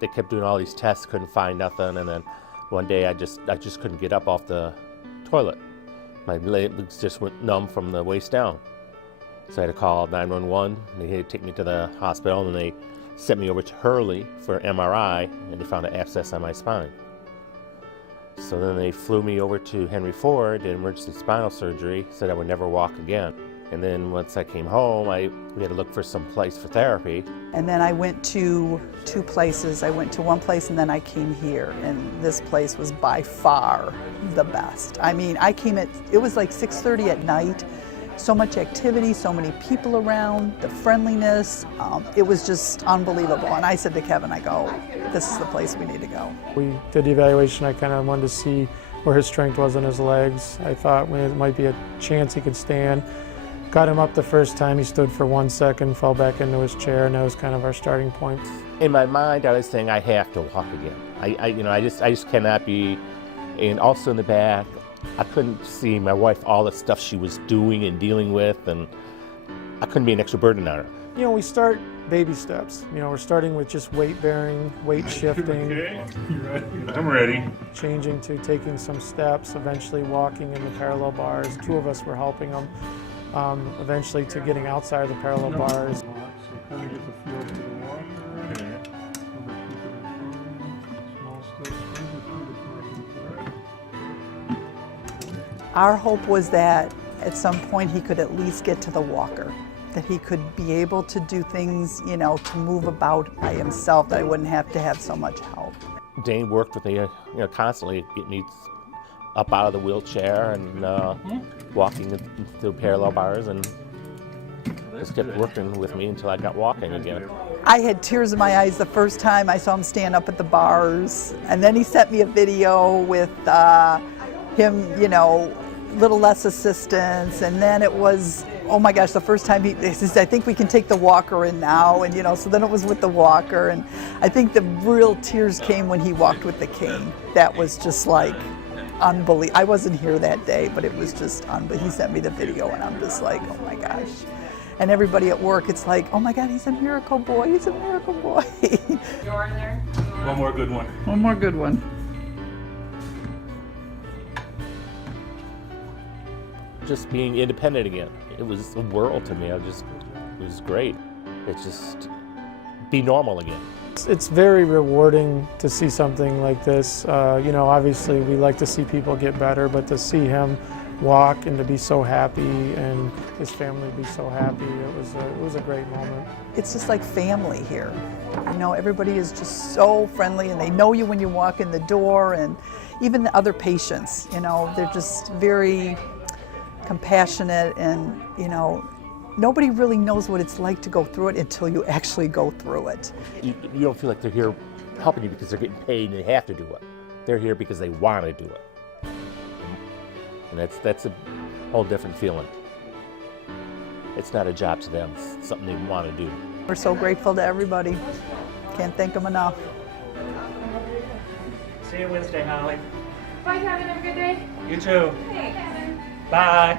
they kept doing all these tests, couldn't find nothing, and then one day I just couldn't get up off the toilet. My legs just went numb from the waist down. So I had to call 911. They had to take me to the hospital, and they sent me over to Hurley for MRI, and they found an abscess on my spine. So then they flew me over to Henry Ford, did emergency spinal surgery, said I would never walk again. And then once I came home, we had to look for some place for therapy. And then I went to 2 places. I went to one place and then I came here, and this place was by far the best. I mean, it was like 6:30 at night, so much activity, so many people around, the friendliness, it was just unbelievable. And I said to Kevin, I go, this is the place we need to go. We did the evaluation. I kind of wanted to see where his strength was in his legs. I thought it might be a chance he could stand. Got him up the first time, he stood for 1 second, fell back into his chair, and that was kind of our starting point. In my mind, I was saying I have to walk again. I just cannot be. And also in the back, I couldn't see my wife, all the stuff she was doing and dealing with, and I couldn't be an extra burden on her. You know, we start baby steps. You know, we're starting with just weight bearing, weight shifting. Okay, you ready? I'm ready. Changing to taking some steps, eventually walking in the parallel bars. 2 of us were helping him. Eventually to getting outside of the parallel bars. So kind of get the feel for the walker. Okay. Small steps. Our hope was that at some point he could at least get to the walker, that he could be able to do things, you know, to move about by himself, that I wouldn't have to have so much help. Dane worked with me, constantly, get me up out of the wheelchair and walking through parallel bars, and just kept working with me until I got walking again. I had tears in my eyes the first time I saw him stand up at the bars, and then he sent me a video with him, you know, little less assistance, and then it was, oh my gosh, the first time he says, I think we can take the walker in now, and you know, so then it was with the walker, and I think the real tears came when he walked with the cane. That was just like unbelievable. I wasn't here that day, but it was just unbelievable. He sent me the video, and I'm just like, oh my gosh. And everybody at work, it's like, oh my God, he's a miracle boy, he's a miracle boy. Door in there. One more good one. One more good one. Just being independent again. It was a world to me. It was great. It's just be normal again. It's very rewarding to see something like this. You know, obviously we like to see people get better, but to see him walk and to be so happy and his family be so happy, it was a great moment. It's just like family here. You know, everybody is just so friendly, and they know you when you walk in the door, and even the other patients, you know, they're just very compassionate, and you know, nobody really knows what it's like to go through it until you actually go through it. You don't feel like they're here helping you because they're getting paid and they have to do it. They're here because they want to do it. And that's a whole different feeling. It's not a job to them, it's something they want to do. We're so grateful to everybody. Can't thank them enough. See you Wednesday, Holly. Bye, Kevin. Have a good day. You too. Hey, Kevin. Bye.